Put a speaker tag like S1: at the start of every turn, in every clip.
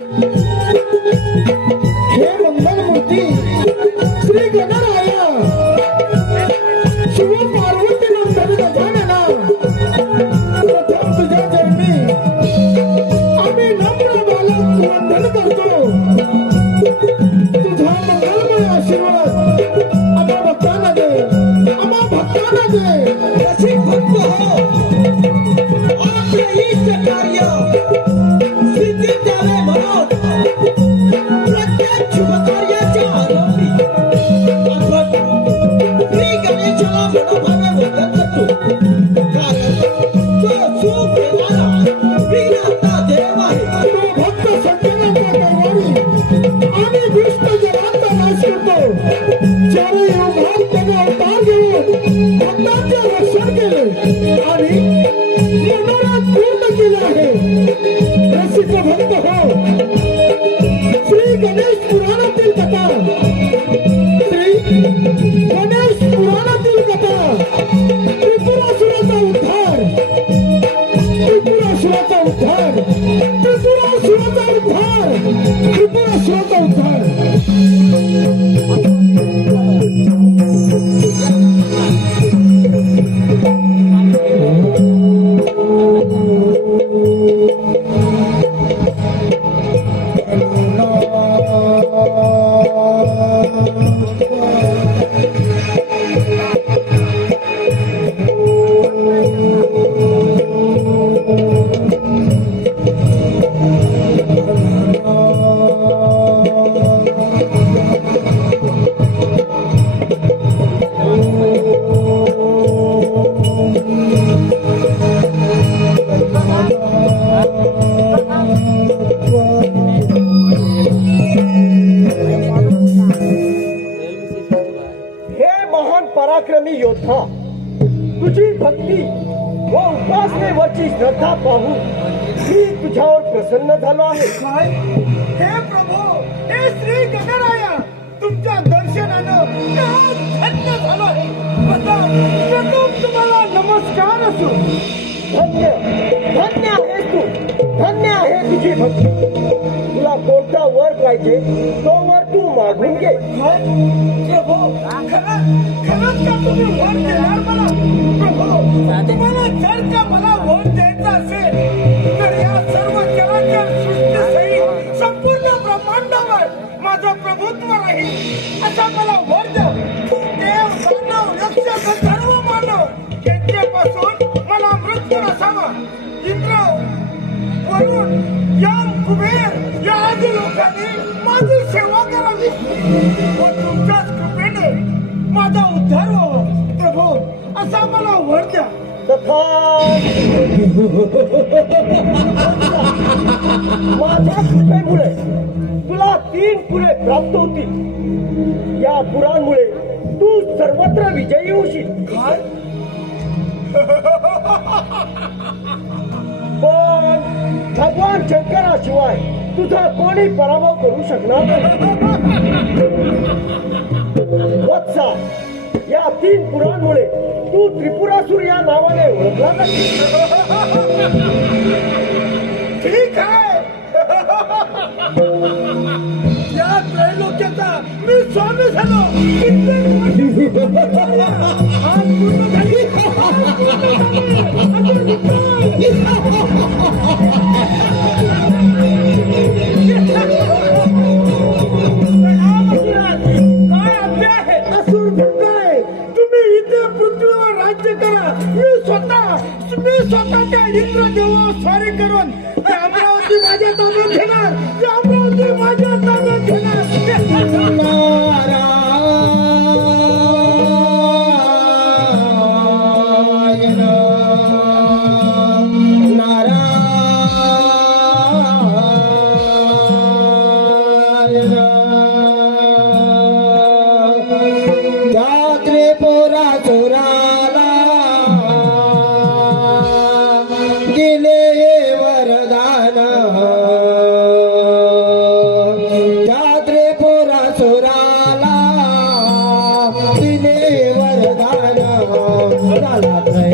S1: हे मंगलमूर्ती श्री गणराया. शिव पार्वती नंदन गजानना. प्रथम तुझ्या चरणी. आम्ही नम्र बालक वंदन करतो. तुझा मंगलमय आशीर्वाद आम्हा भक्तांना दे आम्हा भक्तांना दे.
S2: Come on. पराक्रमी योद्धा तुझी भक्ती व उपासनेवरची श्रद्धा पाहून मी तुझ्यावर प्रसन्न झालो आहे.
S1: काय? हे प्रभू हे श्री गणराया तुमच्या दर्शनानं धन्य झालो आहे. तुम्हाला नमस्कार असो.
S2: धन्य. तुला कोणता वर पाहिजे तो वर तू मागून घे.
S1: मला तुम्हाला जर का मला वर द्यायचा असेल तर या सर्व चराचर सृष्टीसहित संपूर्ण ब्रह्मांडावर माझं प्रभुत्व राहील असा मला वर द्या देव यक्ष सर्व मानव यांच्यापासून मला मृत्यू असावा इंद्र वरुण या कुबेर या आदी लोकांनी माझी सेवा करावी. व तुमच्याच कृपेने माझा उद्धार व्हावा. प्रभो असा मला वर द्या.
S2: तथा माझ्या कृपेमुळे तुला तीन पुरे प्राप्त होतील. या पुरांमुळे तू सर्वत्र विजयी होशील.
S1: काय?
S2: पण भगवान शंकराशिवाय तुझा कोणी पराभव करू शकणार नाही. वत्सा या तीन पुरांमुळे तू त्रिपुरासूर या नावाने ओळखला
S1: ठीक आहे. या त्रैलोक्याचा मी स्वामी झालो. कित्येक वर्ष आज पूर्ण झाली. अमरावती माझ्या ताब्यात घेणार. ते अमरावती माझ्या ताब्यात घेणार.
S3: Là 推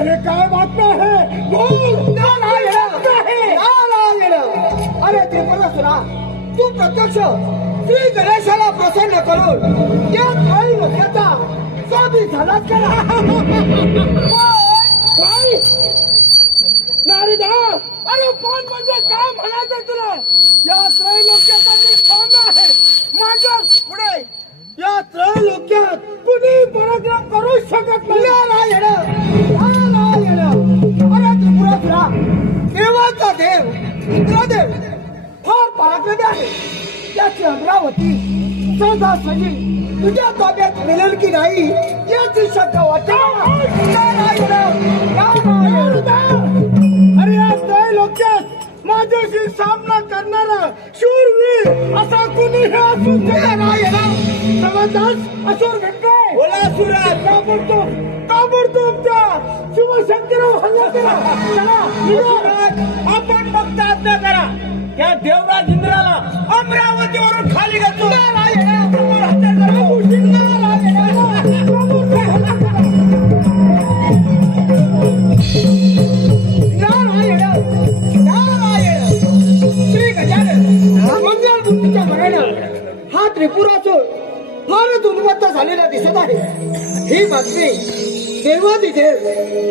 S1: अरे काय बातम्या आहे? बोल.
S4: नारायण
S1: बातम्या आहे.
S4: नारायण. तू प्रत्यक्ष श्री गणेशाला प्रसन्न करून त्या काही लोकांचा स्वामी झालाच करा
S1: काय? अरे कोण म्हणजे काय म्हणायचं तुला? या त्रैलोक्याचा मी फोन आहे. माझ्या पुढे या त्रैलोक्यात कुणी पराक्रम करू शकत नाही.
S4: नारायण अरे देवाचा देव इंद्रदेव फार पराक्रमी आहे. त्याची अमरावती सहजा सजी तुझ्या ताब्यात मिळेल की नाही याची नारायण
S1: अरे या त्रैलोक्यात माझ्याशी सामना करणारा शूरवीर असा कुणी हे असू नाही समजतास असुर भेटतोय
S4: बोला सुरा
S1: का बोलतो?
S4: आपण फक्त आज्ञा करा त्या देवराज इंद्राला अमरावतीवरून खाली घालतो हा त्रिपुराचो फार उन्मत्त झालेला दिसत आहे. ही बातमी देवादिदेव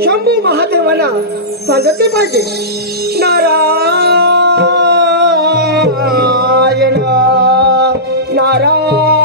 S4: शंभू महादेवांना सांगितले पाहिजे नारायण नारायण